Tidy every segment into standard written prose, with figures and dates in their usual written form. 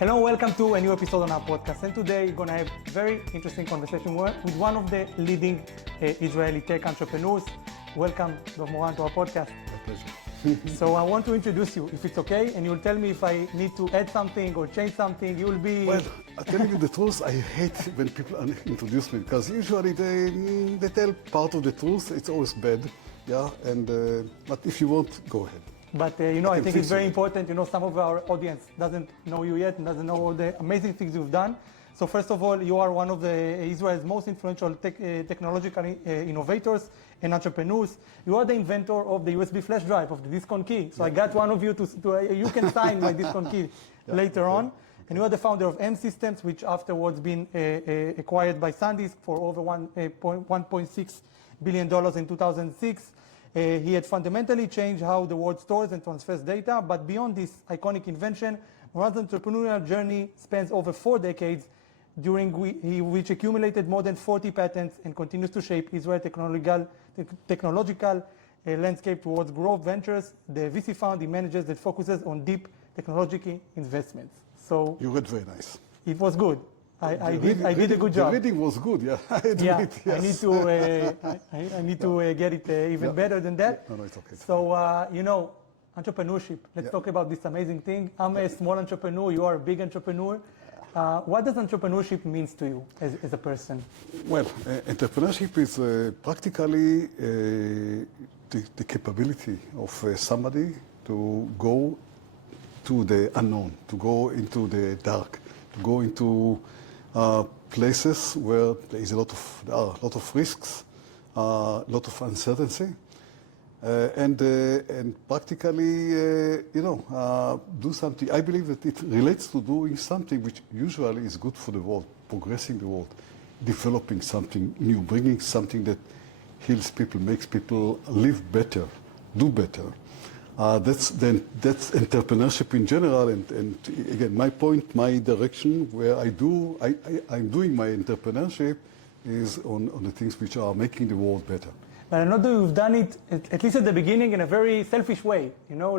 Hello, welcome to a new episode on our podcast. And today we're going to have a very interesting conversation with one of the leading Israeli tech entrepreneurs. Welcome, Dov Moran, to our podcast. My pleasure. So I want to introduce you, if it's okay, and you'll tell me if I need to add something or change something. You'll be... Well, telling you the truth, I hate when people introduce me, because usually they tell part of the truth. It's always bad, yeah. And but if you want, go ahead. But I think it's very important. Some of our audience doesn't know you yet and doesn't know all the amazing things you've done. So first of all, you are one of Israel's most influential technological innovators and entrepreneurs. You are the inventor of the USB flash drive, of the disk on key. So I got one of you you can sign my disk on key later on. And you are the founder of M Systems, which afterwards been acquired by SanDisk for over $1.6 billion in 2006. He had fundamentally changed how the world stores and transfers data, but beyond this iconic invention, Moran's entrepreneurial journey spans over 4 decades, during which accumulated more than 40 patents and continues to shape Israel's technological landscape towards growth ventures. The VC fund he manages that focuses on deep technological investments. So You read very nice. it was good. I did a good job. The reading was good, yeah. I admit, yes. I need to get it even better than that. No, it's okay. So, entrepreneurship. Let's talk about this amazing thing. I'm a small entrepreneur. You are a big entrepreneur. What does entrepreneurship means to you as a person? Well, entrepreneurship is practically the capability of somebody to go to the unknown, to go into the dark, to go into places where there are a lot of risks, a lot of uncertainty, and practically, do something. I believe that it relates to doing something which usually is good for the world, progressing the world, developing something new, bringing something that heals people, makes people live better, do better. That's entrepreneurship in general, and again, my point, my direction, where I'm doing my entrepreneurship is on the things which are making the world better. But I know that you've done it, at least at the beginning, in a very selfish way. Your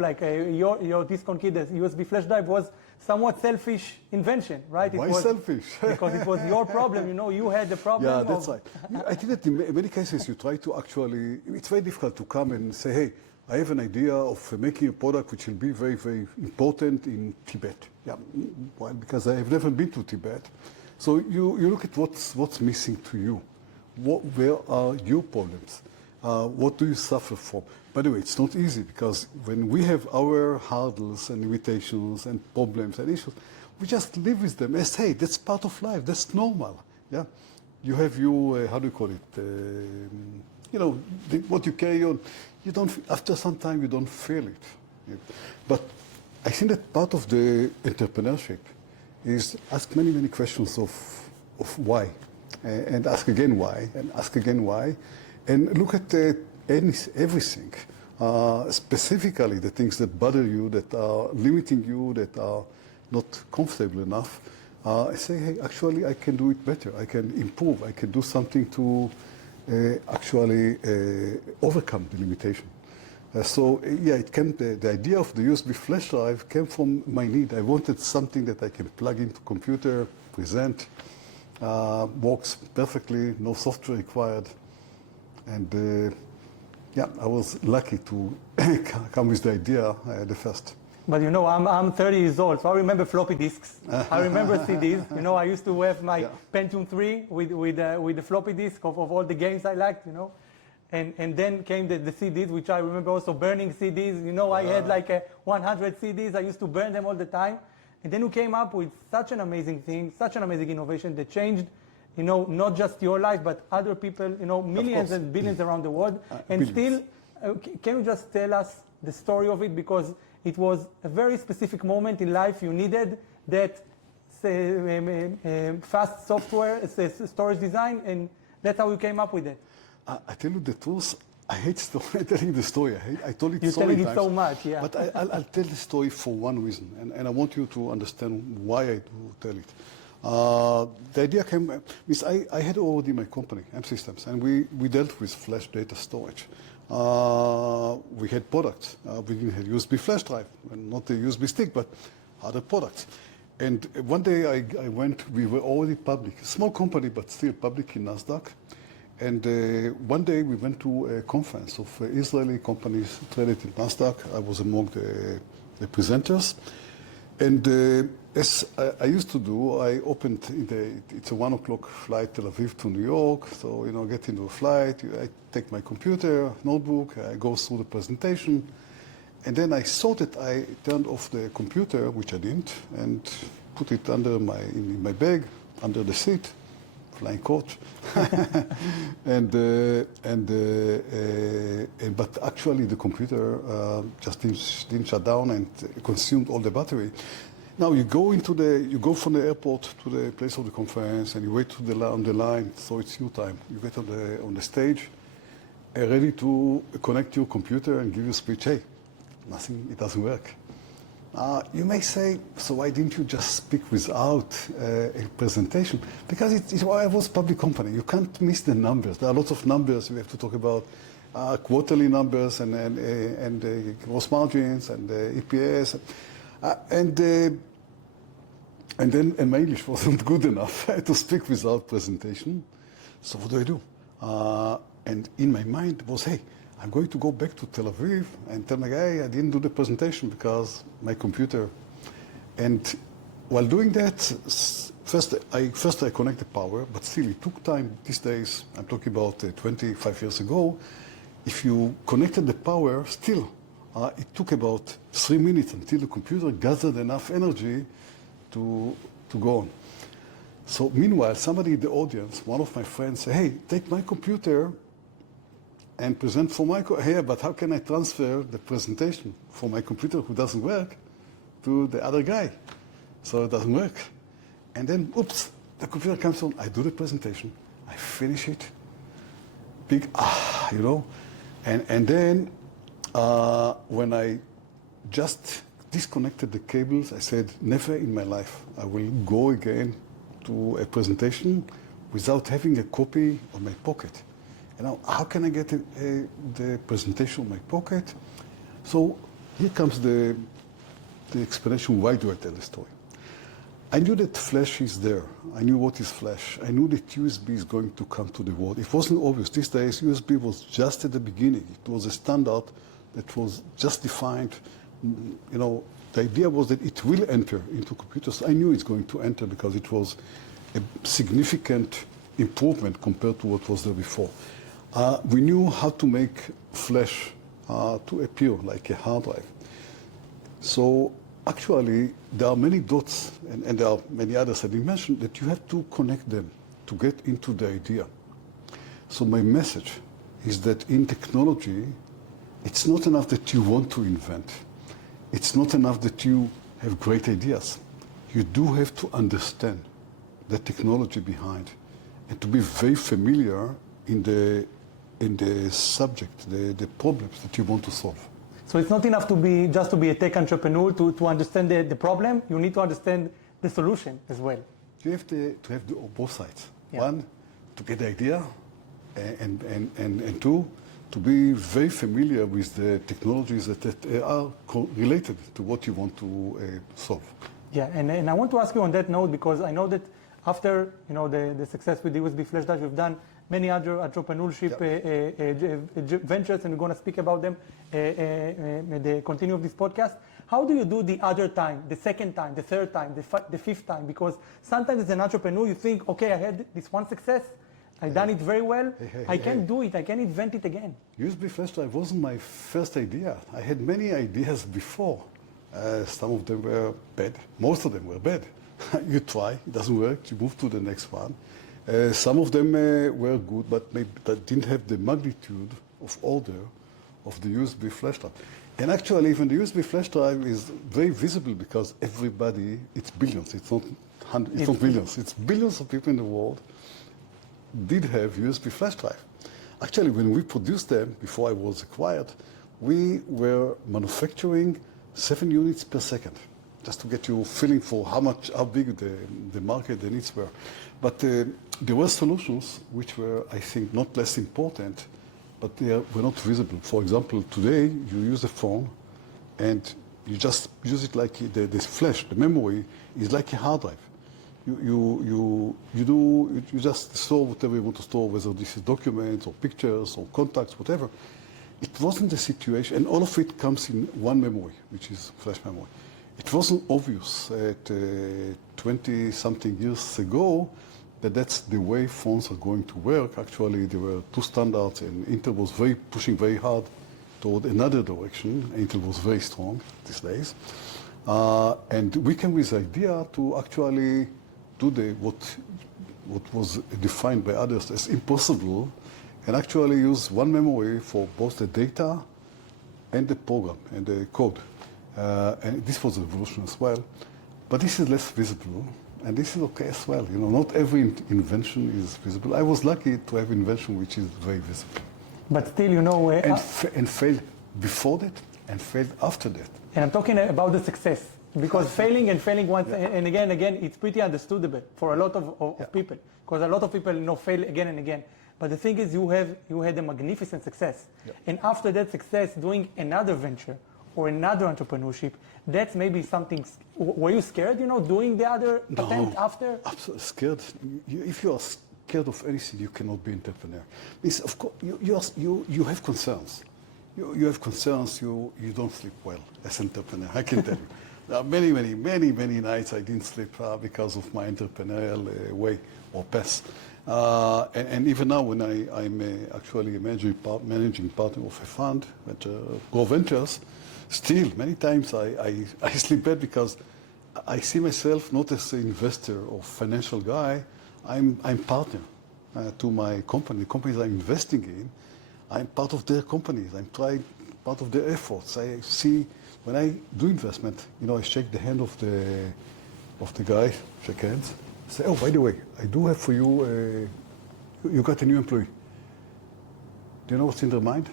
disk on key, the USB flash drive, was somewhat selfish invention, right? Why selfish? Because it was your problem, you had the problem. Yeah, that's right. I think that in many cases you try to actually, it's very difficult to come and say, hey, I have an idea of making a product which will be very, very important in Tibet. Yeah, why? Because I have never been to Tibet. So you look at what's missing to you. Where are your problems? What do you suffer from? By the way, it's not easy, because when we have our hurdles and limitations and problems and issues, we just live with them as, hey, that's part of life. That's normal. Yeah, you have your how do you call it? What you carry on. You don't. After some time, you don't feel it. Yeah. But I think that part of the entrepreneurship is ask many, many questions of why, and ask again why, and ask again why, and look at everything, specifically the things that bother you, that are limiting you, that are not comfortable enough. I say, hey, actually, I can do it better. I can improve. I can do something to actually overcome the limitation. The idea of the USB flash drive came from my need. I wanted something that I can plug into computer, present, works perfectly, no software required. And I was lucky to come with the idea the first. But I'm 30 years old, so I remember floppy disks. I remember CDs. I used to have my Pentium 3 with the floppy disk of all the games I liked, And then came the CDs, which I remember also burning CDs. I had like 100 CDs. I used to burn them all the time. And then you came up with such an amazing thing, such an amazing innovation that changed, not just your life, but other people, millions and billions around the world. And billions. Still, can you just tell us the story of it? Because it was a very specific moment in life. You needed that fast software, storage design, and that's how you came up with it. I tell you the truth, I hate telling the story. I told it You're so many telling it times. so much, yeah. But I'll tell the story for one reason, and I want you to understand why I do tell it. The idea came, I had already my company, M Systems, and we dealt with flash data storage. We had products. We didn't have USB flash drive, not the USB stick, but other products. And one day I went, we were already public, a small company, but still public in NASDAQ. And one day we went to a conference of Israeli companies traded in NASDAQ. I was among the presenters. And as I used to do, I opened, it's a 1 o'clock flight, Tel Aviv to New York. So, get into a flight, I take my computer, notebook, I go through the presentation. And then I saw that I turned off the computer, which I didn't, and put it in my bag, under the seat, flying coach. But actually the computer just didn't shut down and consumed all the battery. Now you go from the airport to the place of the conference and you wait on the line, so it's your time. You get on the stage, ready to connect your computer and give your speech. Hey, nothing, it doesn't work. You may say, so why didn't you just speak without a presentation? Because it was a public company. You can't miss the numbers. There are lots of numbers. We have to talk about quarterly numbers and gross margins and EPS. And my English wasn't good enough to speak without presentation. So what do? And in my mind was, hey, I'm going to go back to Tel Aviv and tell my guy I didn't do the presentation because my computer. And while doing that, first I connected power, but still it took time. These days, I'm talking about 25 years ago, if you connected the power, still it took about 3 minutes until the computer gathered enough energy to go on. So meanwhile, somebody in the audience, one of my friends said, hey, take my computer and present for my here, but how can I transfer the presentation from my computer who doesn't work to the other guy? So it doesn't work. And then, oops, the computer comes on, I do the presentation, I finish it, big and then when I just disconnected the cables, I said, never in my life I will go again to a presentation without having a copy on my pocket. Now, how can I get the presentation in my pocket? So here comes the explanation, why do I tell the story? I knew that flash is there. I knew what is flash. I knew that USB is going to come to the world. It wasn't obvious. These days, USB was just at the beginning. It was a standard that was just defined. The idea was that it will enter into computers. I knew it's going to enter because it was a significant improvement compared to what was there before. We knew how to make flash to appear like a hard drive. So actually, there are many dots, and there are many others I didn't mention, that you have to connect them to get into the idea. So my message is that in technology, it's not enough that you want to invent. It's not enough that you have great ideas. You do have to understand the technology behind and to be very familiar in the subject, the problems that you want to solve. So it's not enough to be a tech entrepreneur to understand the problem. You need to understand the solution as well. You have to have both sides. Yeah. One, to get the idea, and two, to be very familiar with the technologies that are related to what you want to solve. Yeah, and I want to ask you on that note, because I know that after the success with the USB flash drive, we've done many other entrepreneurship ventures, and we're going to speak about them the continue of this podcast. How do you do the other time, the second time, the third time, the fifth time? Because sometimes as an entrepreneur, you think, okay, I had this one success, I've done it very well, I can't do it, I can't invent it again. USB flash drive wasn't my first idea. I had many ideas before. Some of them were bad. Most of them were bad. You try, it doesn't work, you move to the next one. Some of them were good, but maybe that didn't have the magnitude of order of the USB flash drive. And actually, even the USB flash drive is very visible because everybody, it's billions, it's not billions, it's billions of people in the world did have USB flash drive. Actually, when we produced them, before I was acquired, we were manufacturing 7 units per second, just to get you a feeling for how big the market, the needs were. But there were solutions which were, I think, not less important, but they were not visible. For example, today you use a phone and You just use it like this flash, the memory is like a hard drive. You just store whatever you want to store, whether this is documents or pictures or contacts, whatever. It wasn't the situation, and all of it comes in one memory, which is flash memory. It wasn't obvious at 20-something years ago that that's the way phones are going to work. Actually, there were two standards, and Intel was pushing very hard toward another direction. Intel was very strong these days. And we came with the idea to actually do what was defined by others as impossible, and actually use one memory for both the data and the program and the code. And this was a revolution as well. But this is less visible, and this is okay as well. Not every invention is visible. I was lucky to have an invention which is very visible. But still, and failed before that, and failed after that. And I'm talking about the success, because failing once and again, it's pretty understandable for a lot of people, because a lot of people fail again and again. But the thing is, you had a magnificent success, and after that success, doing another venture or another entrepreneurship, that's maybe something. Were you scared, doing the other attempt after? Absolutely scared. If you are scared of anything, you cannot be an entrepreneur. Of course, you have concerns. You have concerns. You don't sleep well as an entrepreneur. I can tell you. There are many nights I didn't sleep because of my entrepreneurial way or path. And even now, when I'm actually a managing partner of a fund at Grow Ventures, still many times I sleep bad because I see myself not as an investor or financial guy. I'm partner to my company. The companies I'm investing in, I'm part of their companies. I'm trying part of their efforts. I see when I do investment, I shake the hand of the guy, shake hands, say, oh, by the way, I do have for you, you got a new employee. Do you know what's in their mind?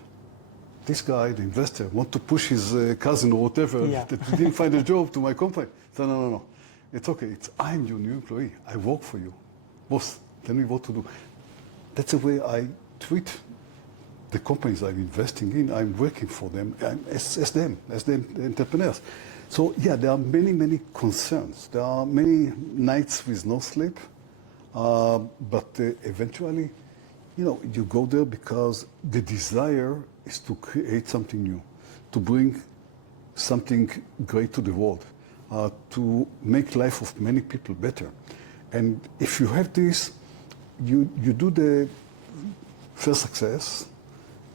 This guy, the investor, want to push his cousin or whatever that didn't find a job to my company. So no. It's okay. I'm your new employee. I work for you. Boss, tell me what to do. That's the way I treat the companies I'm investing in. I'm working for them as the entrepreneurs. So yeah, there are many concerns. There are many nights with no sleep, but eventually, you go there because the desire is to create something new, to bring something great to the world, to make life of many people better. And if you have this, you do the first success,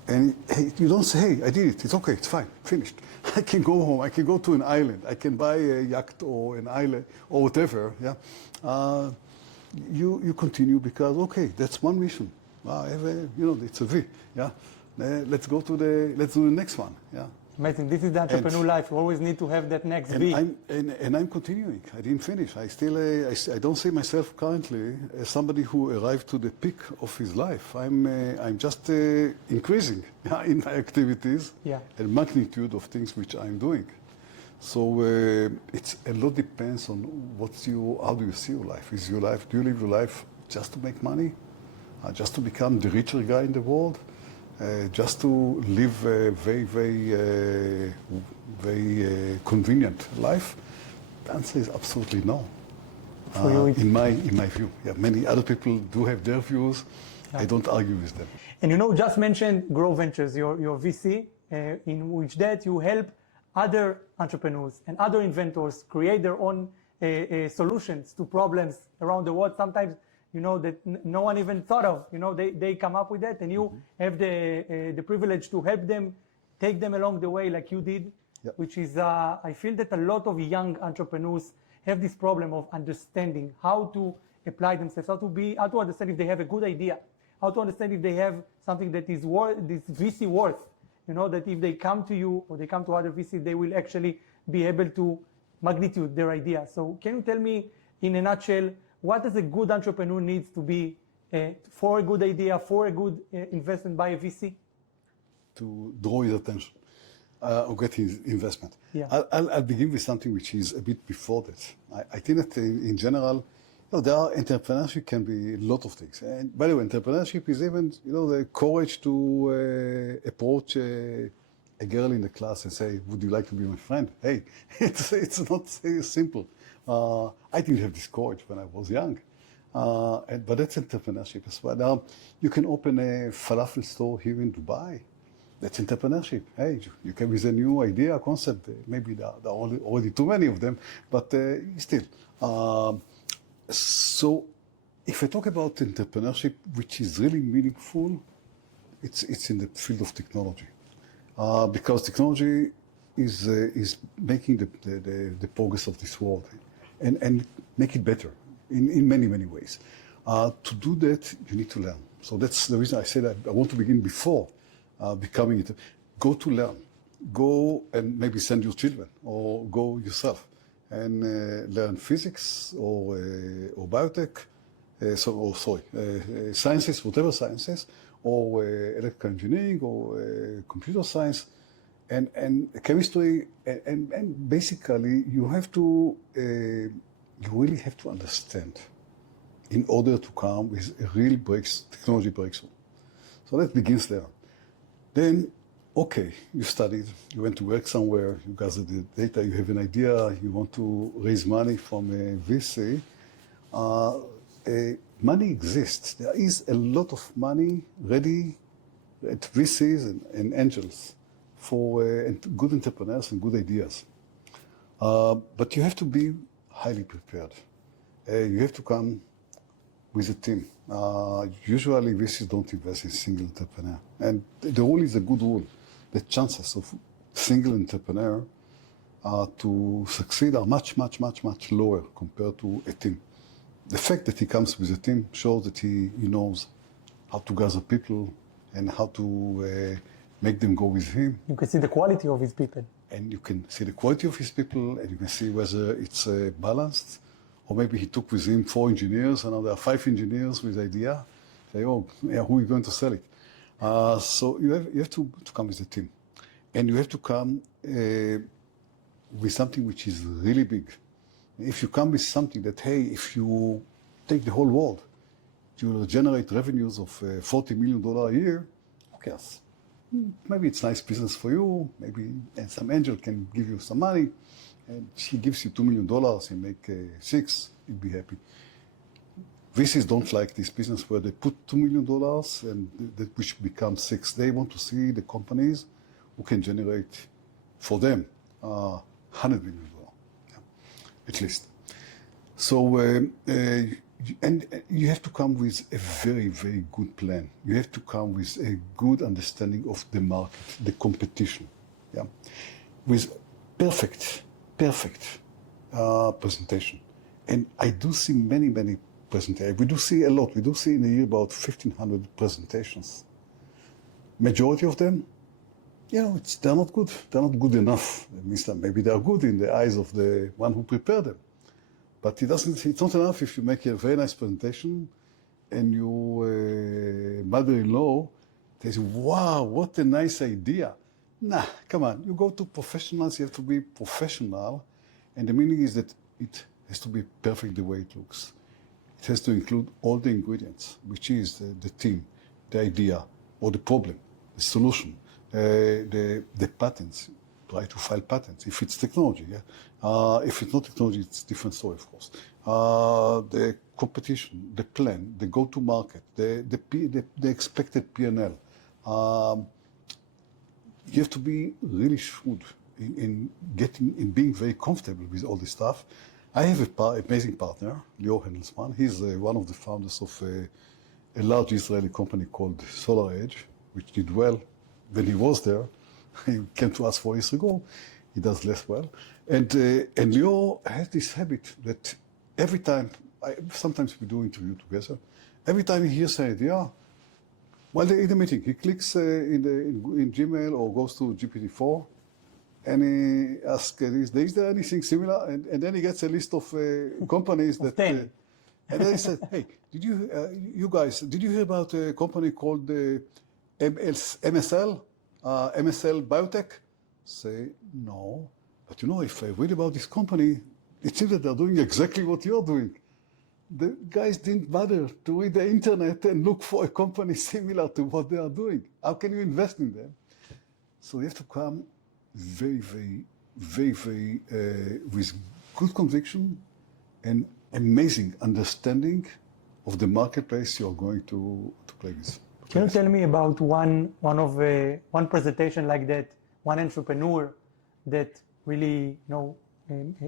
and you don't say, hey, I did it. It's okay. It's fine. Finished. I can go home. I can go to an island. I can buy a yacht or an island or whatever. Yeah. You continue because, okay, that's one mission. It's a V. Yeah. Let's do the next one. Yeah. Amazing. This is the entrepreneur life. You always need to have that next V. And I'm continuing. I didn't finish. I don't see myself currently as somebody who arrived to the peak of his life. I'm just increasing in my activities and magnitude of things which I'm doing. So it's a lot depends on how do you see your life? Do you live your life just to make money? Just to become the richer guy in the world? Just to live a very convenient life? The answer is absolutely no. In my view, many other people do have their views. I don't argue with them. And just mentioned Grow Ventures, your VC, in which that you help other entrepreneurs and other inventors create their own solutions to problems around the world. Sometimes that no one even thought of. They come up with that, and you have the privilege to help them, take them along the way like you did, which is, I feel that a lot of young entrepreneurs have this problem of understanding how to apply themselves, how to understand if they have a good idea, how to understand if they have something that is worth, this VC worth, that if they come to you or they come to other VC, they will actually be able to magnitude their idea. So can you tell me in a nutshell, what does a good entrepreneur needs to be for a good idea, for a good investment by a VC? To draw his attention or get his investment. Yeah. I'll begin with something which is a bit before that. I think that in general, entrepreneurship can be a lot of things. And by the way, entrepreneurship is even, the courage to approach a a girl in the class and say, would you like to be my friend? Hey, it's not simple. I didn't have this courage when I was young. But that's entrepreneurship as well. Now, you can open a falafel store here in Dubai. That's entrepreneurship. Hey, you came with a new idea, concept. Maybe there are already too many of them, but still. So if I talk about entrepreneurship, which is really meaningful, it's in the field of technology. Because technology is making the progress of this world and make it better in many, many ways. To do that, you need to learn. So that's the reason I said I want to begin before becoming it. Go to learn. Go and maybe send your children or go yourself and learn physics or biotech, sciences, whatever sciences, or electrical engineering or computer science and chemistry. And basically you have to, you really have to understand in order to come with a real technology breakthrough. So that begins there. Then, okay, you studied, you went to work somewhere, you gathered the data, you have an idea, you want to raise money from a VC. Money exists. There is a lot of money ready at VCs and angels for good entrepreneurs and good ideas. But you have to be highly prepared. You have to come with a team. Usually VCs don't invest in single entrepreneur. And the rule is a good rule. The chances of single entrepreneur to succeed are much, much, much, much lower compared to a team. The fact that he comes with a team shows that he knows how to gather people and how to make them go with him. You can see the quality of his people. And you can see the quality of his people, and you can see whether it's balanced, or maybe he took with him 4 engineers, and now there are 5 engineers with idea. Say, oh, yeah, who is going to sell it? So you have to come with a team. And you have to come with something which is really big. If you come with something that, hey, if you take the whole world, you will generate revenues of $40 million a year, okay, maybe it's nice business for you, maybe and some angel can give you some money, and she gives you $2 million, you make 6, you'll be happy. VCs don't like this business where they put $2 million and that which becomes 6. They want to see the companies who can generate for them $100 million. At least. So, and you have to come with a very, very good plan. You have to come with a good understanding of the market, the competition, yeah, with perfect presentation. And I do see many, many presentations. We do see a lot. We do see in a year about 1,500 presentations. Majority of them, they're not good. They're not good enough. It means that maybe they're good in the eyes of the one who prepared them. But it's not enough if you make a very nice presentation and your mother-in-law says, wow, what a nice idea. Nah, come on. You go to professionals, you have to be professional. And the meaning is that it has to be perfect the way it looks. It has to include all the ingredients, which is the team, the idea, or the problem, the solution. The patents, try to file patents, if it's technology, yeah. If it's not technology, it's a different story, of course. The competition, the plan, the go-to market, the expected P&L. You have to be really shrewd in being very comfortable with all this stuff. I have an amazing partner, Leo Handelsman. He's one of the founders of a large Israeli company called Solar Edge, which did well. When he was there, he came to us 4 years ago. He does less well. And Leo has this habit that every time, sometimes we do interview together, every time he hears an idea, while they're in the meeting, he clicks in Gmail or goes to GPT-4 and he asks, is there anything similar? And then he gets a list of companies that... 10. And then he said, hey, did you guys hear about a company called... MSL Biotech? Say, no. But if I read about this company, it seems that they're doing exactly what you're doing. The guys didn't bother to read the internet and look for a company similar to what they are doing. How can you invest in them? So you have to come very with good conviction and amazing understanding of the marketplace you're going to play with. Can you tell me about one presentation like that, one entrepreneur that really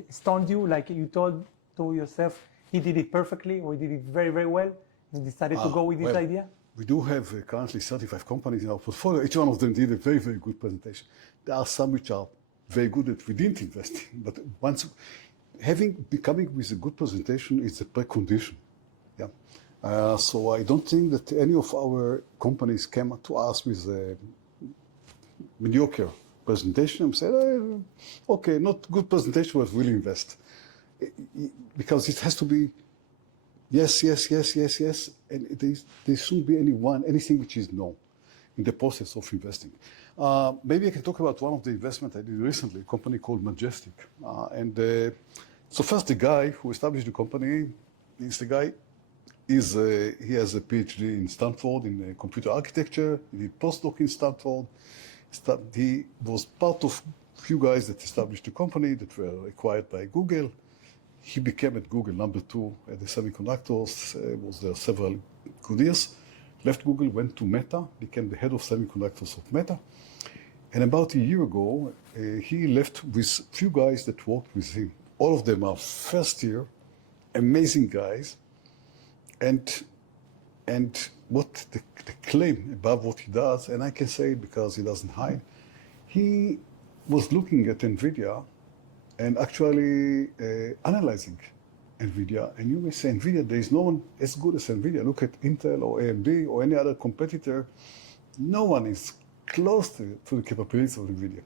stunned you, like you told to yourself he did it perfectly or he did it very well, and decided to go with this idea? We do have currently 35 companies in our portfolio. Each one of them did a very good presentation. There are some which are very good that we didn't invest in, but once becoming with a good presentation is a precondition. Yeah. So I don't think that any of our companies came to us with a mediocre presentation and said, okay, not good presentation, but we'll invest. Because it has to be yes, and there shouldn't be anything which is no in the process of investing. Maybe I can talk about one of the investments I did recently, a company called Majestic. So first, the guy who established the company, he has a PhD in Stanford in computer architecture. He did postdoc in Stanford. He was part of few guys that established the company that were acquired by Google. He became at Google number 2 at the semiconductors, was there several good years. Left Google, went to Meta, became the head of semiconductors of Meta. And about a year ago, he left with few guys that worked with him. All of them are first year, amazing guys. And what the claim about what he does, and I can say it because he doesn't hide, he was looking at NVIDIA and actually analyzing NVIDIA. And you may say, NVIDIA, there is no one as good as NVIDIA. Look at Intel or AMD or any other competitor. No one is close to the capabilities of NVIDIA.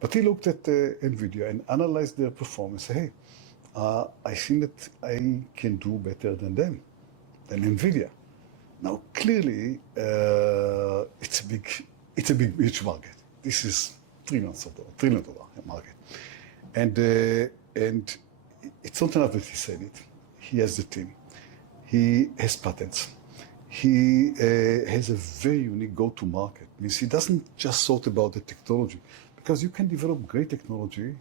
But he looked at NVIDIA and analyzed their performance. Hey, I think that I can do better than them, than NVIDIA. Now, clearly, it's a big, huge market. This is $1 trillion market. And it's not enough that he said it. He has the team. He has patents. He has a very unique go-to-market. Means he doesn't just thought about the technology, because you can develop great technology,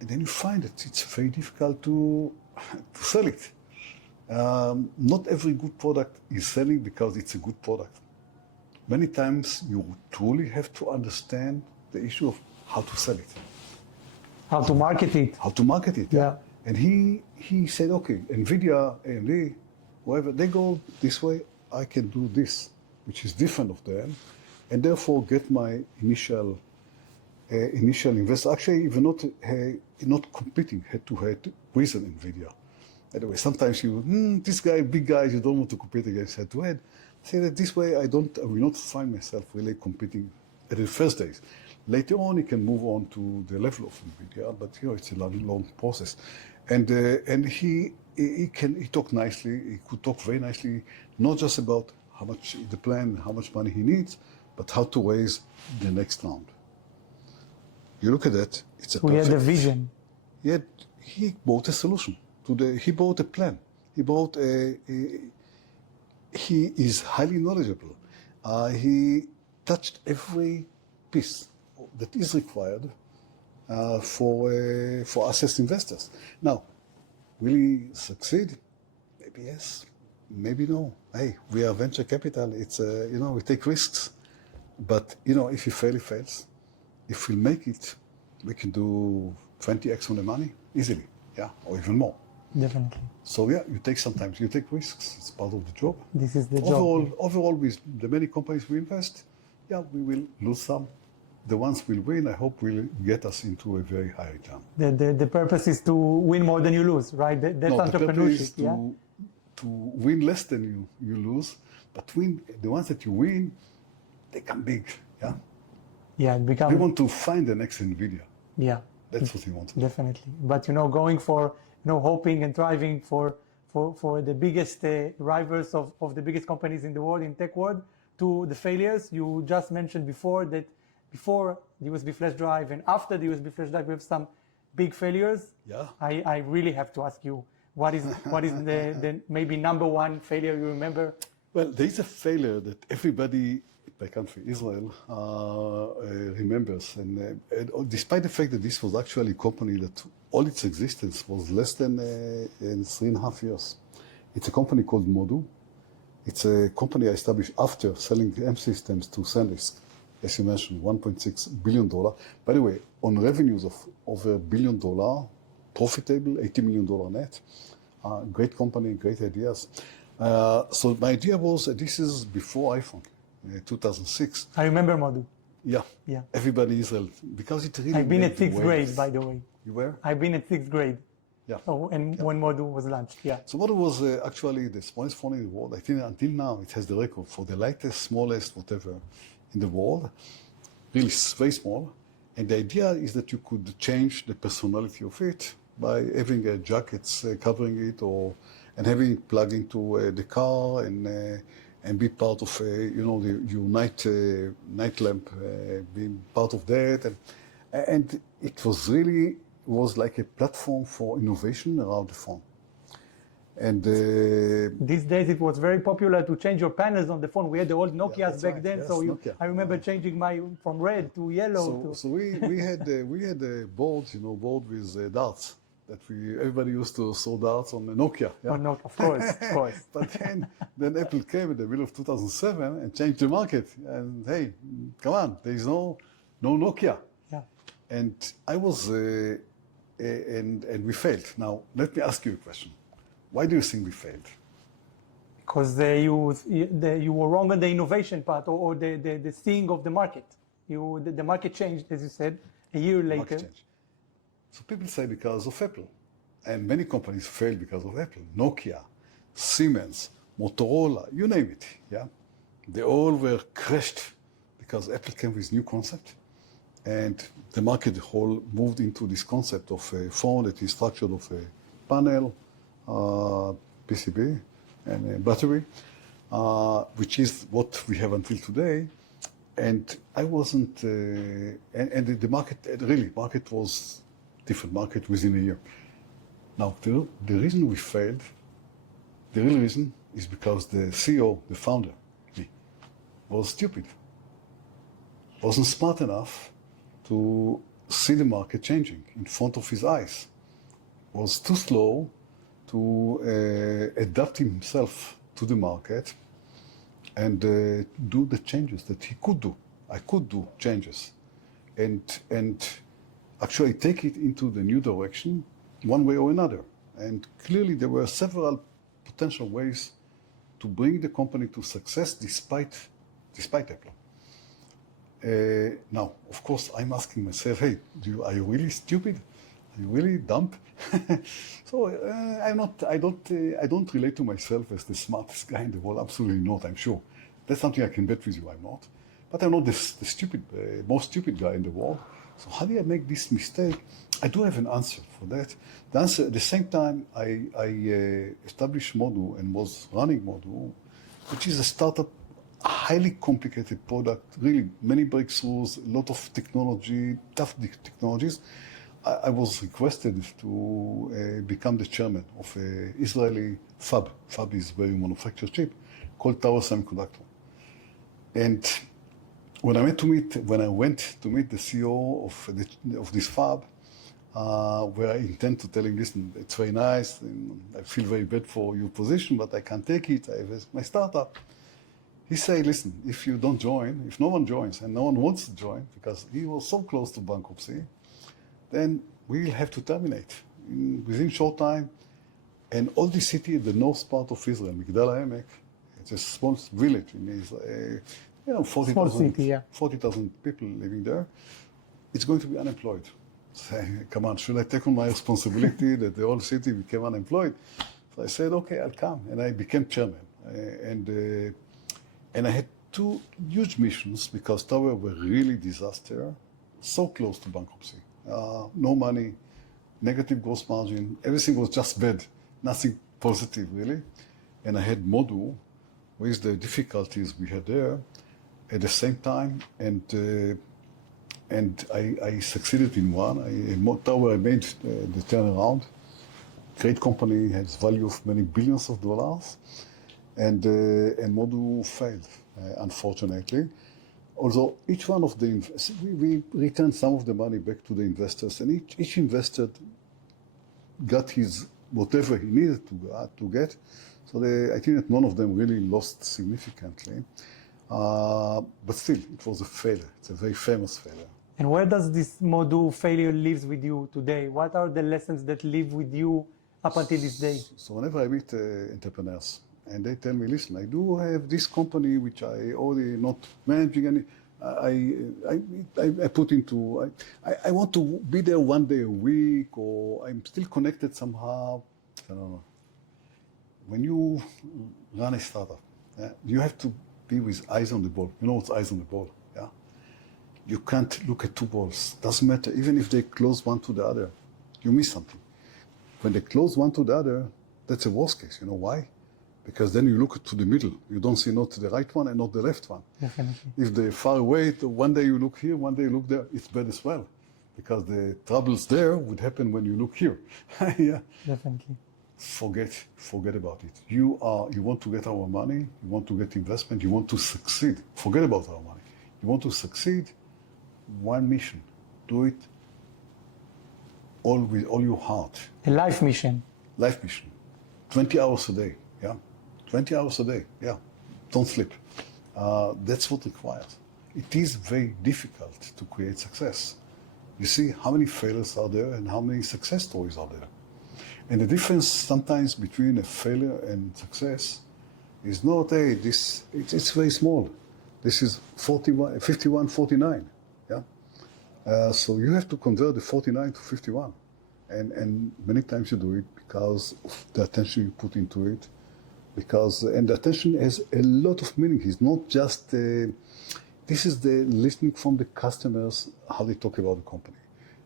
and then you find that it's very difficult to sell it. Not every good product is selling because it's a good product. Many times you truly have to understand the issue of how to sell it. How to market it. How to market it. Yeah. And he said, okay, NVIDIA, AMD, whoever, they go this way, I can do this, which is different of them, and therefore get my initial investor. Actually, even not competing head-to-head with an NVIDIA. Anyway, sometimes this guy, big guys, you don't want to compete against head-to-head. Say that this way, I will not find myself really competing at the first days. Later on, you can move on to the level of NVIDIA, but it's a long process. And he talked nicely. He could talk very nicely, not just about how much the plan, how much money he needs, but how to raise the next round. You look at that; it's a perfect. We had a vision. Yet he bought a solution. He bought a plan. He bought he is highly knowledgeable. He touched every piece that is required for us as investors. Now, will he succeed? Maybe yes, maybe no. Hey, we are venture capital. It's we take risks, but if he fails. If we make it, we can do 20x on the money easily, or even more. Definitely. So you take risks. It's part of the job. This is the job. Overall, with the many companies we invest, we will lose some. The ones we'll win, I hope, will get us into a very high return. The purpose is to win more than you lose, right? That's entrepreneurship. The purpose is to win less than you lose, but the ones that you win, they come big. Yeah, We want to find the next NVIDIA. Yeah. That's what we want to do. Definitely. But going for hoping and striving for the biggest rivals of the biggest companies in the world, in tech world, to the failures. You just mentioned before that before the USB flash drive and after the USB flash drive, we have some big failures. Yeah. I really have to ask you, what is the maybe number one failure you remember? Well, there is a failure that everybody, by country, Israel, remembers. And despite the fact that this was actually a company that all its existence was less than 3.5 years. It's a company called Modu. It's a company I established after selling M systems to SanDisk. As you mentioned, $1.6 billion. By the way, on revenues of over $1 billion, profitable, $80 million net. Great company, great ideas. So my idea was that this is before iPhone, 2006. I remember Modu. Yeah. Yeah. Everybody in Israel, because it really I've been made at the 6th waves. grade, by the way. You were? I've been at 6th grade. Yeah. Oh, and when Modu was launched, yeah. So Modu was actually the smallest phone in the world. I think until now it has the record for the lightest, smallest, whatever in the world. Really very small. And the idea is that you could change the personality of it by having jackets covering it, and having it plugged into the car and be part of your night lamp, being part of that, and it was like a platform for innovation around the phone. And these days it was very popular to change your panels on the phone. We had the old Nokias back right. then, Yes, so Nokia. I remember changing my from red to yellow. So we had a board, board with darts that everybody used to throw darts on the Nokia. Yeah? Oh, no, of course. But then Apple came in the middle of 2007 and changed the market. And hey, come on, there is no Nokia. Yeah. And I was, and we failed. Now let me ask you a question. Why do you think we failed? Because you were wrong on the innovation part or the seeing of the market. The market changed, as you said, a year later. So people say because of Apple. And many companies failed because of Apple. Nokia, Siemens, Motorola, you name it. Yeah, they all were crushed because Apple came with new concept. And the market whole moved into this concept of a phone that is structured of a panel, PCB, and a battery, which is what we have until today. And I wasn't, and the market, market was different market within a year. Now, the reason we failed, the real reason is because the CEO, the founder, he was stupid. Wasn't smart enough to see the market changing in front of his eyes. Was too slow to adapt himself to the market and do the changes that he could do. I could do changes and actually take it into the new direction one way or another. And clearly there were several potential ways to bring the company to success despite Apple. Now, of course, I'm asking myself, hey, are you really stupid? Are you really dumb? So I don't relate to myself as the smartest guy in the world. Absolutely not, I'm sure. That's something I can bet with you, I'm not. But I'm not the stupid, most stupid guy in the world. So how did I make this mistake? I do have an answer for that. The answer, at the same time, I established Modu and was running Modu, which is a startup, a highly complicated product, really many breakthroughs, a lot of technology, tough technologies. I was requested to become the chairman of an Israeli fab. Fab is where you manufacture chip, called Tower Semiconductor. And when I went to meet the CEO of this fab, where I intend to tell him, listen, it's very nice, and I feel very bad for your position, but I can't take it. I have my startup. He said, listen, if you don't join, if no one joins, and no one wants to join, because he was so close to bankruptcy, then we'll have to terminate within short time. And all the city in the north part of Israel, Migdal HaEmek, it's a small village in Israel, 40,000 people living there. It's going to be unemployed. Say, come on, should I take on my responsibility that the whole city became unemployed? So I said, okay, I'll come. And I became chairman. And I had two huge missions because Tower were really disaster, so close to bankruptcy. No money, negative gross margin, everything was just bad, nothing positive really. And I had Modu with the difficulties we had there at the same time, and I succeeded in one. Tower, I made the turnaround. Great company, has value of many billions of dollars, and Modu failed, unfortunately. Although each one of we return some of the money back to the investors, and each investor got his whatever he needed to get. So I think that none of them really lost significantly. But still, it was a failure. It's a very famous failure. And where does this module failure lives with you today? What are the lessons that live with you up until this day? So whenever I meet entrepreneurs and they tell me, listen, I do have this company which I already not managing any, I put into, I want to be there one day a week, or I'm still connected somehow. I don't know. When you run a startup, you have to be with eyes on the ball. You know what's eyes on the ball, yeah? You can't look at two balls. Doesn't matter. Even if they close one to the other, you miss something. When they close one to the other, that's a worst case. You know why? Because then you look to the middle. You don't see not the right one and not the left one. Definitely. If they're far away, one day you look here, one day you look there, it's bad as well. Because the troubles there would happen when you look here. Yeah. Definitely. Forget about it. You want to get our money, you want to get investment, you want to succeed. Forget about our money. You want to succeed, one mission. Do it all with all your heart. A life mission. Life mission. 20 hours a day, yeah? 20 hours a day, yeah. Don't sleep. That's what requires. It is very difficult to create success. You see how many failures are there and how many success stories are there. And the difference sometimes between a failure and success is not, hey, it's very small. This is 51, 49, yeah? So you have to convert the 49 to 51. And many times you do it because of the attention you put into it. And the attention has a lot of meaning. It's not just, this is the listening from the customers, how they talk about the company.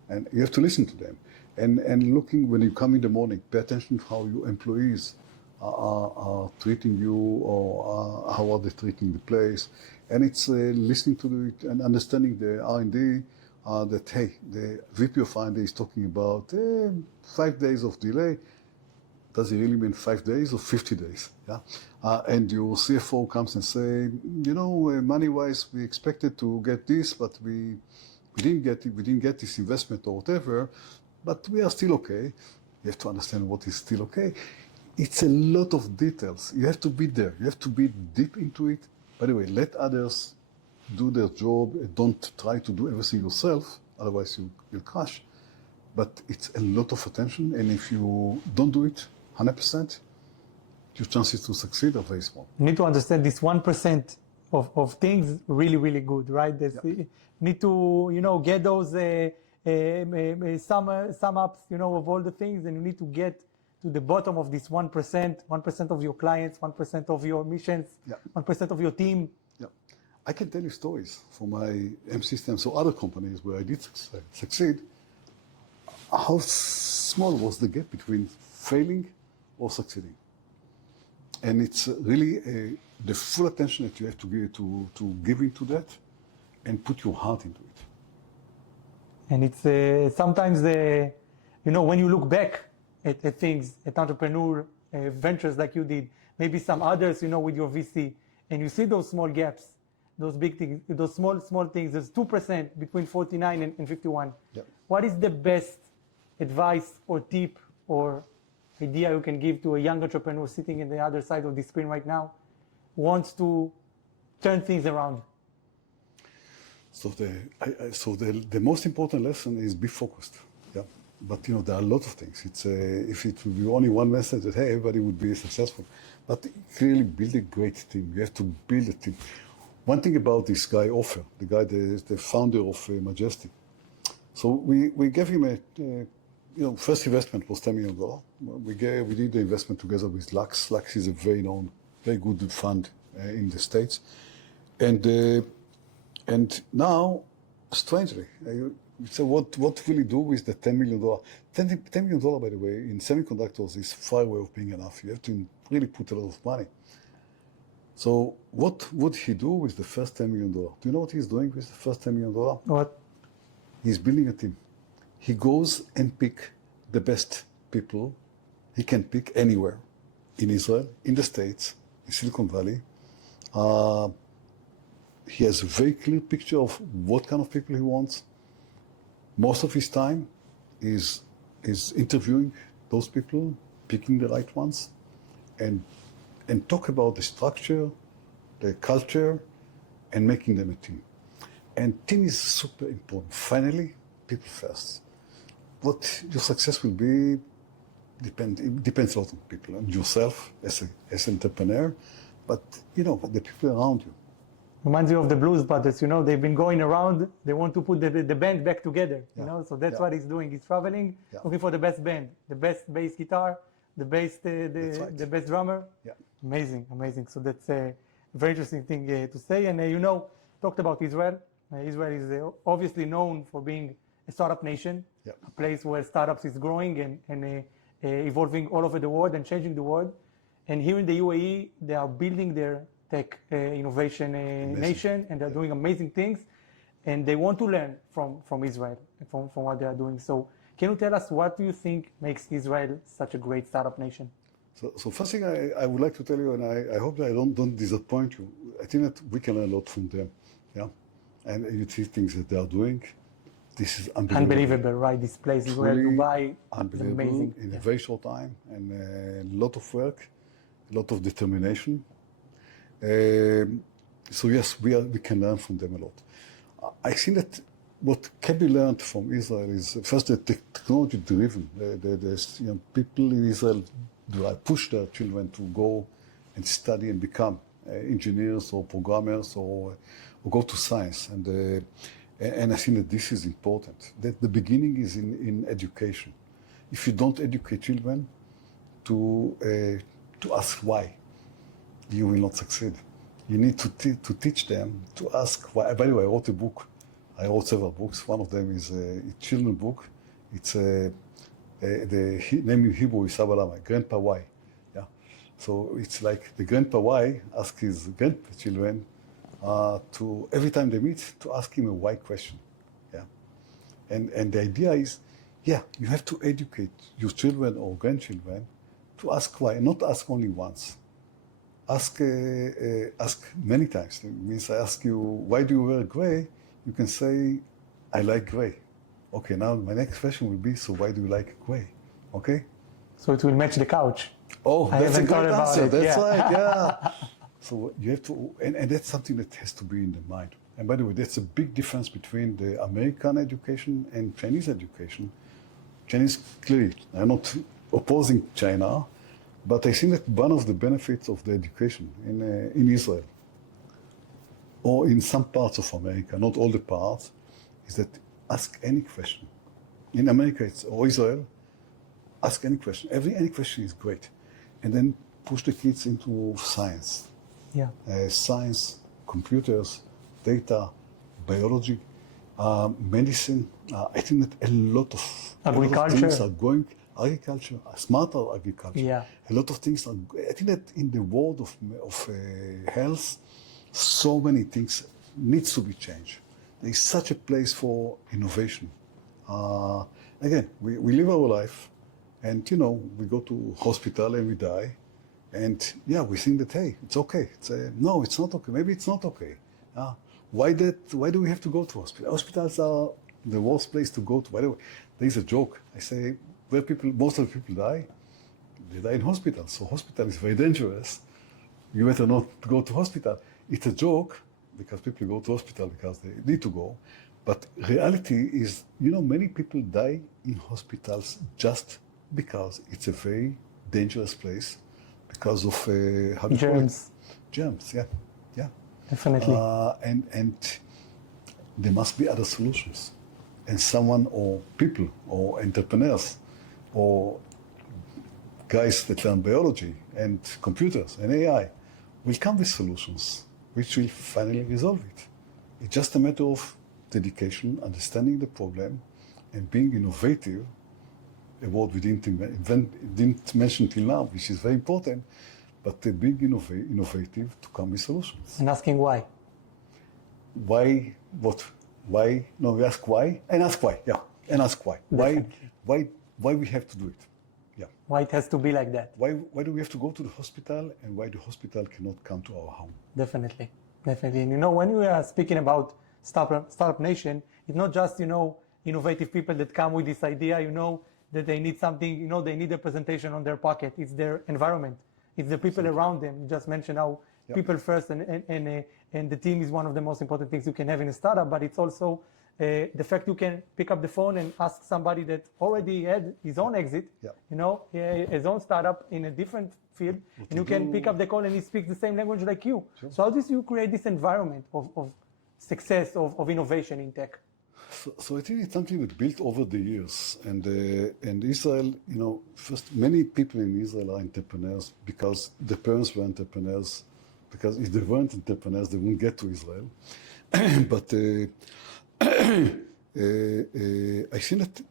And you have to listen to them. And looking, when you come in the morning, pay attention to how your employees are treating you, or how are they treating the place. And it's listening to it and understanding the R&D, that, hey, the VP of R&D is talking about 5 days of delay. Does it really mean 5 days or 50 days? Yeah. And your CFO comes and say, you know, money-wise, we expected to get this, but we didn't get it. We didn't get this investment or whatever. But we are still okay. You have to understand what is still okay. It's a lot of details. You have to be there. You have to be deep into it. By the way, let others do their job. Don't try to do everything yourself. Otherwise, you'll crash. But it's a lot of attention. And if you don't do it 100%, your chances to succeed are very small. You need to understand this 1% of things really, really good, right? You need to, get those sum ups, of all the things, and you need to get to the bottom of this 1% of your clients, 1% of your missions, 1% of your team. Yeah. I can tell you stories from my M Systems or other companies where I did succeed. How small was the gap between failing or succeeding? And it's really the full attention that you have to give into that and put your heart into it. And it's sometimes, when you look back at things, at entrepreneur ventures like you did, maybe some others, with your VC, and you see those small gaps, those big things, those small things, there's 2% between 49 and 51. Yeah. What is the best advice or tip or idea you can give to a young entrepreneur sitting in the other side of the screen right now, wants to turn things around? So the most important lesson is be focused. Yeah. But there are a lot of things. It's if it would be only one message that, hey, everybody would be successful. But clearly build a great team. You have to build a team. One thing about this guy, Ofer, the founder of Majestic. So we gave him first investment was $10 million. We did the investment together with Lux. Lux is a very known, very good fund in the States. And now, strangely, so what will he do with the $10 million? $10 million, by the way, in semiconductors is far away of being enough. You have to really put a lot of money. So what would he do with the first $10 million? Do you know what he's doing with the first $10 million? What? He's building a team. He goes and pick the best people he can pick anywhere, in Israel, in the States, in Silicon Valley. he has a very clear picture of what kind of people he wants. Most of his time is interviewing those people, picking the right ones, and talk about the structure, the culture, and making them a team. And team is super important. Finally, people first. What your success will be it depends a lot on people and yourself as an entrepreneur, but you know, the people around you. Reminds you of the Blues Brothers, you know, they've been going around, they want to put the band back together, you know, so that's what he's doing. He's traveling, looking for the best band, the best bass guitar, the best drummer. Yeah. Amazing. So that's a very interesting thing to say. And you know, talked about Israel. Israel is obviously known for being a startup nation, a place where startups is growing and evolving all over the world and changing the world. And here in the UAE, they are building their tech innovation nation, and they're doing amazing things. And they want to learn from Israel, from what they are doing. So can you tell us, what do you think makes Israel such a great startup nation? So first thing I would like to tell you, and I hope that I don't disappoint you, I think that we can learn a lot from them. Yeah. And you see things that they are doing. This is unbelievable, right? This place where Dubai is amazing. In a very short time, and a lot of work, a lot of determination. So yes, we can learn from them a lot. I think that what can be learned from Israel is first the technology driven. The people in Israel push their children to go and study and become engineers or programmers or go to science. And I think that this is important. That the beginning is in education. If you don't educate children to ask why, you will not succeed. You need to teach them to ask why. By the way, I wrote a book. I wrote several books. One of them is a children's book. It's the name in Hebrew is Abba Lama, Grandpa Why. Yeah. So it's like the Grandpa Why asks his grandchildren to every time they meet to ask him a why question. Yeah. And the idea is, you have to educate your children or grandchildren to ask why, not ask only once. Ask many times. It means I ask you, why do you wear gray? You can say, I like gray. Okay, now my next question will be, so why do you like gray? Okay? So it will match the couch. Oh, that's a great answer. That's right, yeah. So you have to, and that's something that has to be in the mind. And by the way, that's a big difference between the American education and Chinese education. Chinese, clearly, I'm not opposing China, but I think that one of the benefits of the education in Israel, or in some parts of America, not all the parts, is that ask any question. In America, or Israel, ask any question. Any question is great. And then push the kids into science. Yeah. Science, computers, data, biology, medicine. I think that a lot of things are going. Agriculture, smarter agriculture. Yeah. A lot of things are. I think that in the world of health, so many things needs to be changed. There is such a place for innovation. Again, we live our life, and we go to hospital and we die, and we think that hey, it's okay. No, it's not okay. Maybe it's not okay. Why do we have to go to hospital? Hospitals are the worst place to go to. By the way, there is a joke. I say, where most of the people die, they die in hospitals. So hospital is very dangerous. You better not go to hospital. It's a joke because people go to hospital because they need to go. But reality is, many people die in hospitals just because it's a very dangerous place because of germs. Germs, yeah. Definitely. And there must be other solutions. And someone or people or entrepreneurs or guys that learn biology and computers and AI will come with solutions which will finally resolve it. It's just a matter of dedication, understanding the problem, and being innovative, a word we didn't mention till now, which is very important, but being innovative to come with solutions. And asking why. Why, what? Why? No, we ask why and ask why. Yeah, and ask why. Why we have to do it? Yeah. Why it has to be like that? Why do we have to go to the hospital, and why the hospital cannot come to our home? Definitely. Definitely. And when we are speaking about Startup Nation, it's not just, innovative people that come with this idea, that they need something, they need a presentation on their pocket. It's their environment. It's the people around them. You just mentioned how people first and the team is one of the most important things you can have in a startup, but it's also the fact you can pick up the phone and ask somebody that already had his own exit, his own startup in a different field, and you can pick up the call and he speaks the same language like you. Sure. So how do you create this environment of success, of innovation in tech? So I think it's something that built over the years, and Israel, first many people in Israel are entrepreneurs because the parents were entrepreneurs. Because if they weren't entrepreneurs, they wouldn't get to Israel. But I think that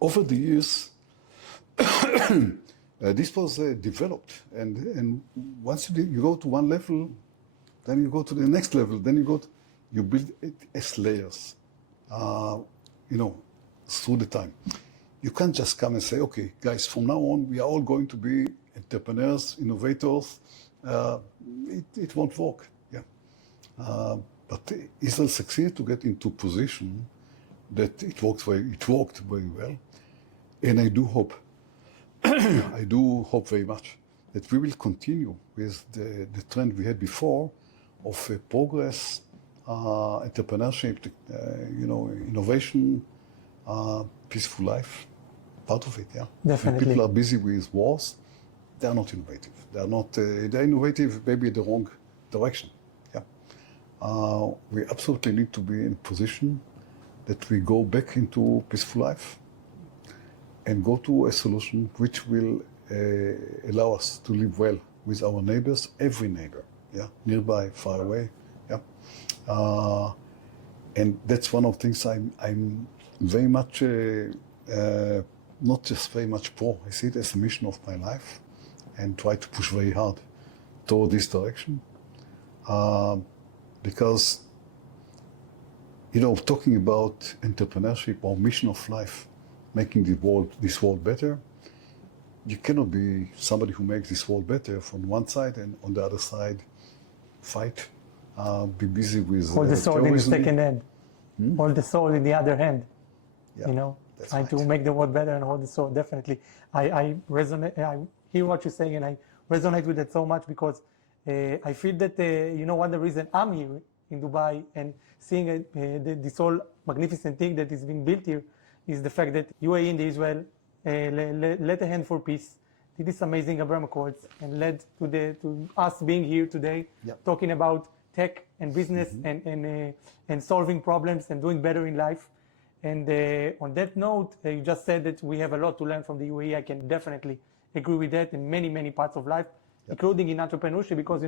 over the years, this was developed, and once you go to one level, then you go to the next level, then you build it as layers, through the time. You can't just come and say, okay, guys, from now on, we are all going to be entrepreneurs, innovators. It won't work, but Israel succeeded to get into position that it worked very well, and I do hope very much that we will continue with the trend we had before of progress, entrepreneurship, innovation, peaceful life, part of it, Definitely. When people are busy with wars, they are not innovative. They are not. They're innovative, maybe in the wrong direction. We absolutely need to be in a position that we go back into peaceful life and go to a solution which will allow us to live well with our neighbors, every neighbor, nearby, far away, and that's one of the things I'm very much, not just very much pro. I see it as a mission of my life, and try to push very hard toward this direction. Because, talking about entrepreneurship or mission of life, making this world better, you cannot be somebody who makes this world better from one side and on the other side fight, be busy with hold the sword in the second hand, hold the sword in the other hand, trying to make the world better and hold the sword. Definitely, I resonate. I hear what you're saying, and I resonate with it so much because I feel that one of the reason I'm here in Dubai and seeing this whole magnificent thing that is being built here is the fact that UAE and Israel led a hand for peace, did this amazing Abraham Accords, and led to us being here today, talking about tech and business and solving problems and doing better in life. And on that note, you just said that we have a lot to learn from the UAE. I can definitely agree with that in many, many parts of life, including in entrepreneurship, because,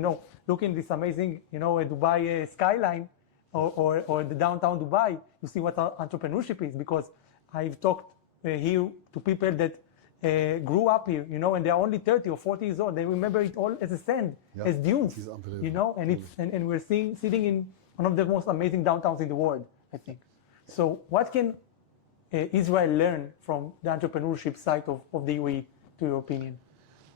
looking at this amazing, Dubai skyline or the downtown Dubai, you see what entrepreneurship is, because I've talked here to people that grew up here, and they're only 30 or 40 years old. They remember it all as a sand, as dunes, and we're sitting in one of the most amazing downtowns in the world, I think. So what can Israel learn from the entrepreneurship side of the UAE, to your opinion?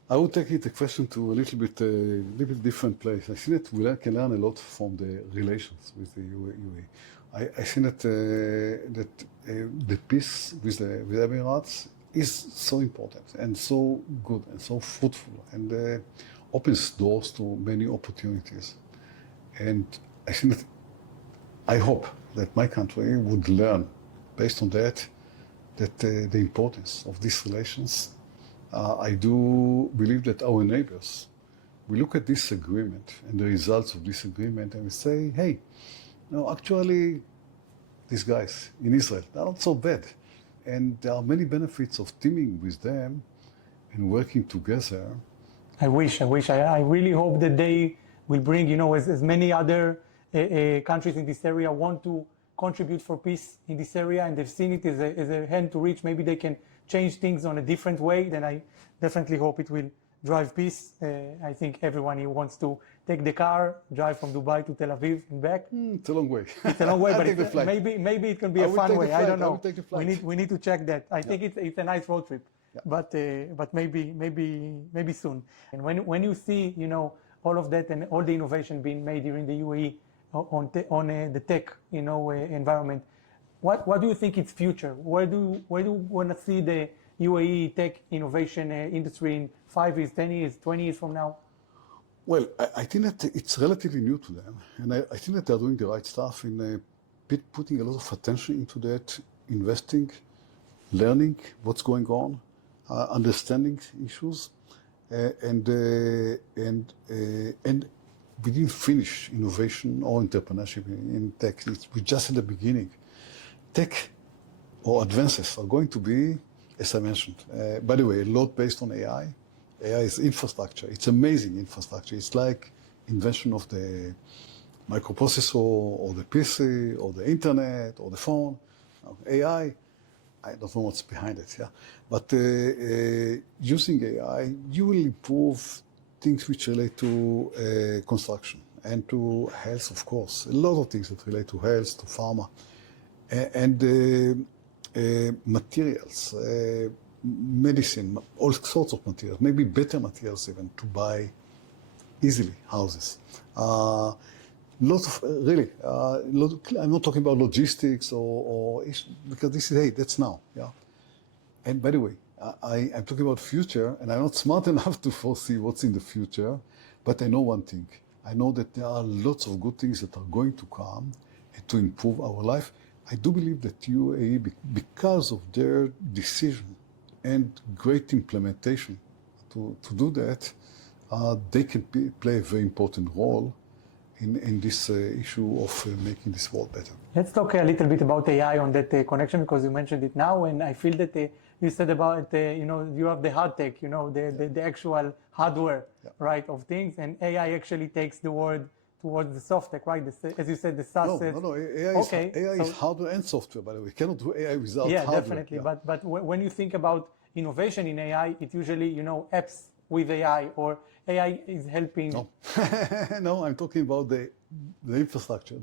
I would take the question to a little bit different place. I think that we can learn a lot from the relations with the UAE. I think that the peace with the Emirates is so important and so good and so fruitful, and opens doors to many opportunities. And I think that I hope that my country would learn, based on that the importance of these relations. I do believe that our neighbors, we look at this agreement and the results of this agreement and we say, hey, actually, these guys in Israel, they're not so bad. And there are many benefits of teaming with them and working together. I wish. I really hope that they will bring, as many other countries in this area want to contribute for peace in this area, and they've seen it as a hand to reach. Maybe they can change things on a different way. Then I definitely hope it will drive peace. I think everyone here wants to take the car, drive from Dubai to Tel Aviv and back. It's a long way. It's a long way, but maybe it can be a fun way. I don't know. Take the flight. We need to check that. I think it's a nice road trip, but maybe soon. And when you see all of that and all the innovation being made here in the UAE on the tech, environment. What do you think its future? Where do you want to see the UAE tech innovation industry in 5 years, 10 years, 20 years from now? Well, I think that it's relatively new to them, and I think that they're doing the right stuff in putting a lot of attention into that, investing, learning what's going on, understanding issues, and we didn't finish innovation or entrepreneurship in tech. We're just at the beginning. Tech or advances are going to be, as I mentioned, by the way, a lot based on AI. AI is infrastructure. It's amazing infrastructure. It's like invention of the microprocessor or the PC or the internet or the phone. AI, I don't know what's behind it, yeah. But using AI, you will improve things which relate to construction and to health, of course. A lot of things that relate to health, to pharma, and materials, medicine, all sorts of materials, maybe better materials even to buy easily houses. Lots of, really, I'm not talking about logistics or because this is, hey, that's now, yeah. And by the way, I'm talking about future, and I'm not smart enough to foresee what's in the future, but I know one thing. I know that there are lots of good things that are going to come and to improve our life. I do believe that UAE, because of their decision and great implementation to do that, they can play a very important role in this issue of making this world better. Let's talk a little bit about AI on that connection, because you mentioned it now, and I feel that you said about, you have the hard tech, the actual hardware, right, of things, and AI actually takes the word towards the soft tech, right? As you said, the SaaS. No. AI is hardware and software, by the way. We cannot do AI without hardware. Definitely. Yeah, but when you think about innovation in AI, it usually, apps with AI, or AI is helping. No, no, I'm talking about the infrastructure.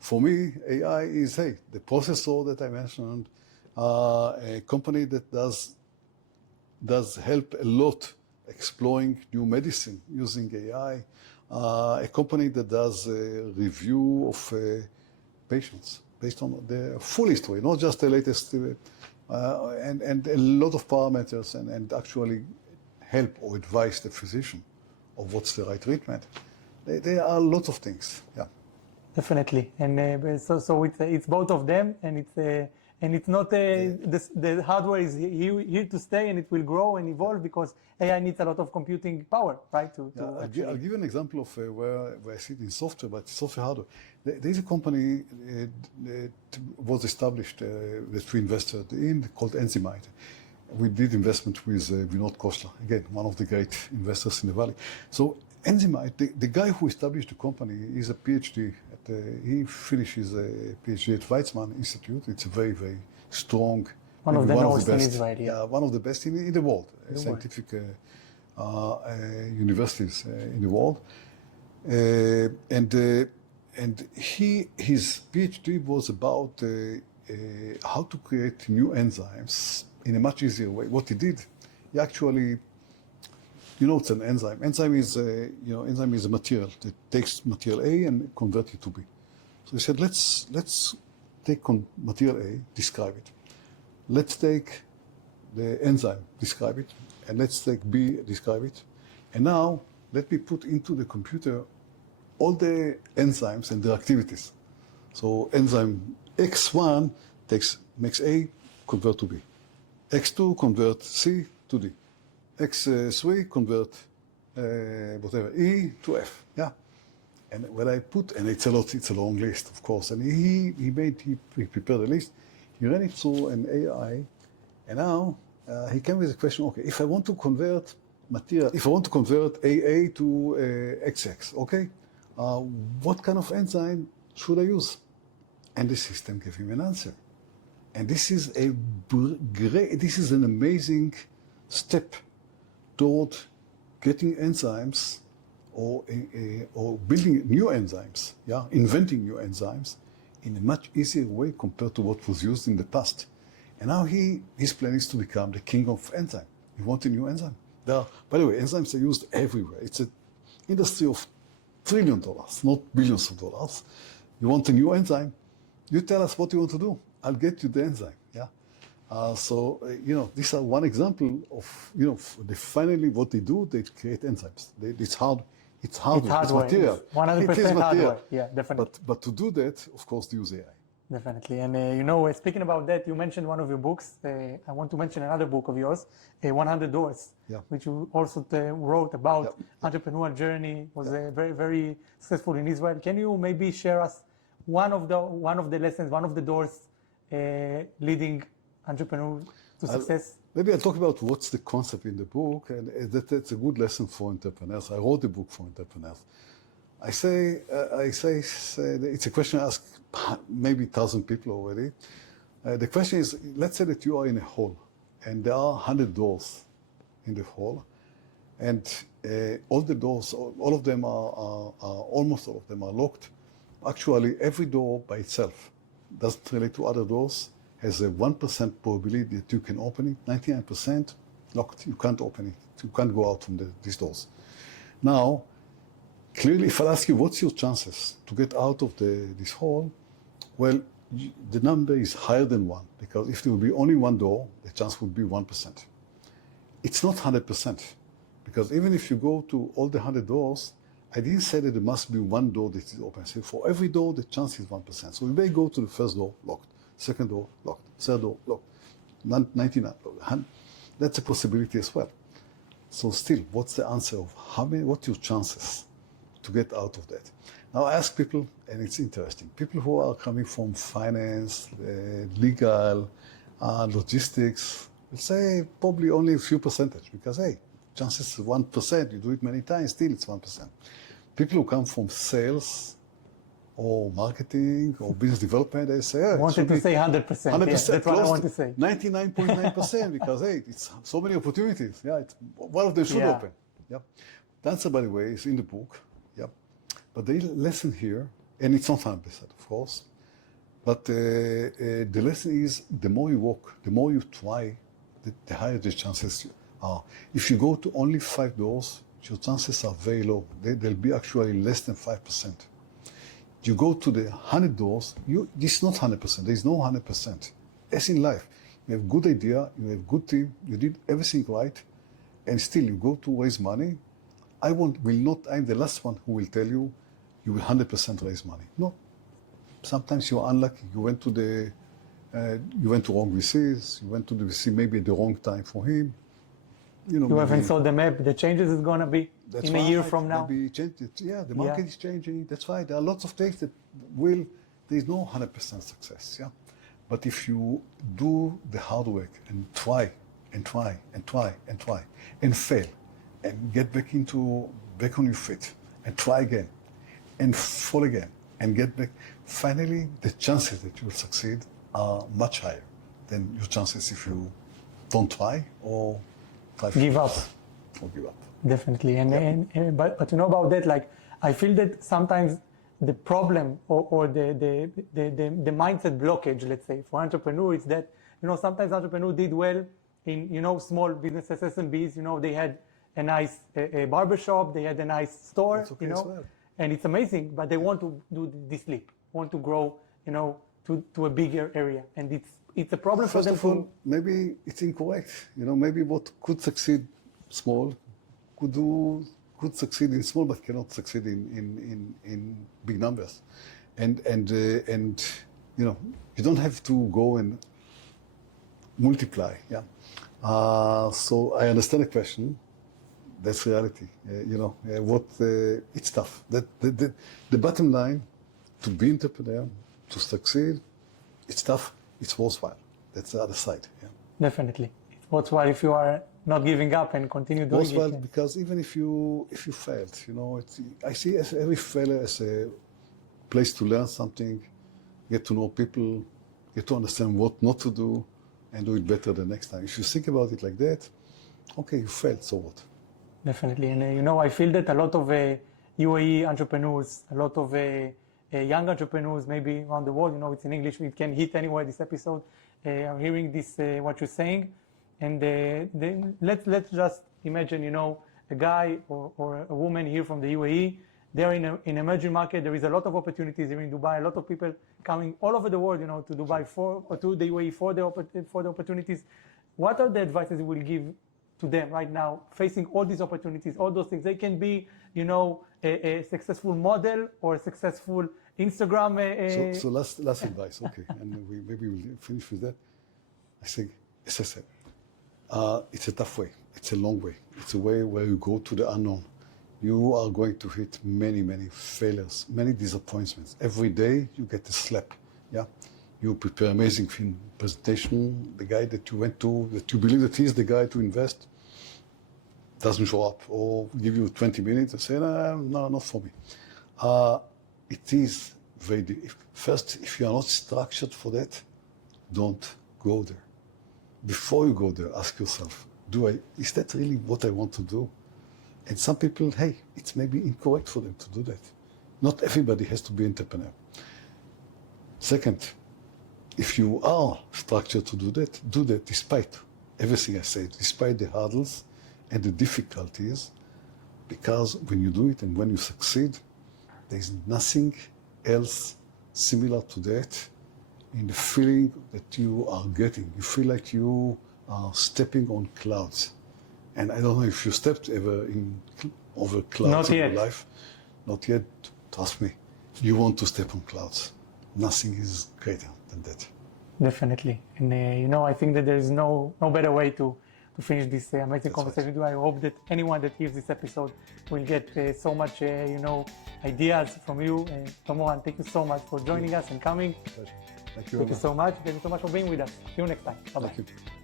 For me, AI is, the processor that I mentioned, a company that does help a lot exploring new medicine using AI, a company that does a review of patients based on the full history, not just the latest, and a lot of parameters, and actually help or advise the physician of what's the right treatment. There are lots of things, yeah. Definitely, and so it's both of them, and it's not the hardware is here to stay, and it will grow and evolve because AI needs a lot of computing power, right? I'll give you an example of where I see it in software, but software hardware. There's a company that was established that we invested in called Enzymite. We did investment with Vinod Khosla, again, one of the great investors in the Valley. So Enzymite, the guy who established the company is a PhD. He finished his PhD at Weizmann Institute. It's a very, very strong, one of the best in Israel, yeah, one of the best in the world, scientific universities in the world. And his PhD was about how to create new enzymes in a much easier way. What he did, he actually, it's an enzyme. Enzyme is a material that takes material A and converts it to B. So he said, let's take material A, describe it. Let's take the enzyme, describe it, and let's take B, describe it. And now let me put into the computer all the enzymes and their activities. So enzyme X1 makes A convert to B. X2 convert C to D. X3 convert whatever E to F. Yeah. And when I put, and it's a long list, of course. And he prepared a list. He ran it through an AI, and now he came with a question. Okay, if I want to convert material, if I want to convert AA to XX, okay, what kind of enzyme should I use? And the system gave him an answer. And this is an amazing step toward getting enzymes or building new enzymes, yeah, inventing new enzymes in a much easier way compared to what was used in the past. And now his plan is to become the king of enzyme. He wants a new enzyme. By the way, enzymes are used everywhere. industry of $1 trillion, not billions of dollars. You want a new enzyme? You tell us what you want to do. I'll get you the enzyme. Yeah. These are one example of, finally what they do, they create enzymes. It's hardware. It's material. 100% hardware. Yeah, definitely. But to do that, of course, they use AI. Definitely. And speaking about that, you mentioned one of your books. I want to mention another book of yours, 100 Doors, which you also wrote about entrepreneurial journey. Was very, very successful in Israel. Can you maybe share us one of the lessons, one of the doors leading entrepreneur to success? Maybe I'll talk about what's the concept in the book, and that's a good lesson for entrepreneurs. I wrote the book for entrepreneurs. I say it's a question asked maybe 1,000 people already. The question is, let's say that you are in a hall, and there are 100 doors in the hall, and all the doors, all of them are almost all of them are locked. Actually, every door by itself doesn't relate to other doors, has a 1% probability that you can open it, 99% locked, you can't open it, you can't go out from these doors. Now, clearly, if I ask you, what's your chances to get out of this hall? Well, the number is higher than 1, because if there would be only one door, the chance would be 1%. It's not 100%, because even if you go to all the 100 doors, I didn't say that there must be one door that is open. So for every door, the chance is 1%. So we may go to the first door, locked, second door, locked, third door, locked, 99, that's a possibility as well. So still, what's the answer of what's your chances to get out of that? Now I ask people, and it's interesting, people who are coming from finance, legal, logistics, will say probably only a few percentage, because hey, chances is 1%, you do it many times, still it's 1%. People who come from sales or marketing or business development, they say, I wanted to say 100%. 100%, yeah, that's what I want to say. 99.9%, because hey, it's so many opportunities. Yeah, one of them should open. Yeah. The answer, by the way, is in the book. Yeah. But the lesson here, and it's not 100%, of course, but the lesson is the more you walk, the more you try, the higher the chances are. If you go to only 5 doors, your chances are very low. They'll be actually less than 5%. You go to the 100 doors, it's not 100%. There's no 100%. As in life, you have good idea, you have good team, you did everything right, and still you go to raise money. I'm the last one who will tell you will 100% raise money. No. Sometimes you're unlucky. You went to wrong VCs, you went to the VC maybe at the wrong time for him. You haven't saw the map, the changes is going to be in a year from now. Maybe change it. Yeah, the market is changing. That's right. There are lots of things that there's no 100% success. Yeah. But if you do the hard work and try and try and try and try and fail and get back on your feet and try again and fall again and get back, finally the chances that you will succeed are much higher than your chances if you don't try or give up. Or give up. Definitely. But you know about that, like I feel that sometimes the problem or the mindset blockage, let's say, for entrepreneurs is that, sometimes entrepreneurs did well in, small businesses, SMBs, they had a nice barbershop, they had a nice store, That's okay as well. And it's amazing, but they want to do this leap, want to grow, to a bigger area. And it's a problem for them. First of all, maybe it's incorrect. Maybe what could succeed small could succeed in small, but cannot succeed in big numbers. And you don't have to go and multiply. Yeah. So I understand the question. That's reality. It's tough. The bottom line, to be entrepreneur, to succeed, it's tough. It's worthwhile. That's the other side. Yeah. Definitely, it's worthwhile if you are not giving up and continue doing it. Worthwhile because even if you failed, I see every failure as a place to learn something, get to know people, get to understand what not to do, and do it better the next time. If you think about it like that, okay, you failed, so what? Definitely, and I feel that a lot of UAE entrepreneurs, a lot of young entrepreneurs, maybe around the world, it's in English, we can hit anywhere this episode, are hearing this, what you're saying, and let's just imagine, a guy or a woman here from the UAE. They're in an emerging market. There is a lot of opportunities here in Dubai. A lot of people coming all over the world, to Dubai to the UAE for the opportunities. What are the advices you will give to them right now, facing all these opportunities, all those things? They can be, a successful model or a successful Instagram. So last advice, okay, and maybe we'll finish with that. I think, as I said, it's a tough way. It's a long way. It's a way where you go to the unknown. You are going to hit many, many failures, many disappointments. Every day you get a slap. Yeah, you prepare amazing presentation. The guy that you went to, that you believe that he's the guy to invest, doesn't show up, or give you 20 minutes and say, no, not for me. It is very deep. First, if you are not structured for that, don't go there. Before you go there, ask yourself, is that really what I want to do? And some people, hey, it's maybe incorrect for them to do that. Not everybody has to be an entrepreneur. Second, if you are structured to do that despite everything I said, despite the hurdles and the difficulties, because when you do it and when you succeed, there's nothing else similar to that in the feeling that you are getting. You feel like you are stepping on clouds. And I don't know if you stepped ever over clouds in your life. Not yet. Trust me. You want to step on clouds. Nothing is greater than that. Definitely. And I think that there is no better way to finish this amazing conversation. Right. I hope that anyone that hears this episode will get so much, ideas from you. Dov Moran, thank you so much for joining us and coming. Pleasure. Thank you. Thank you so much. Thank you so much for being with us. See you next time. Bye-bye. Thank you.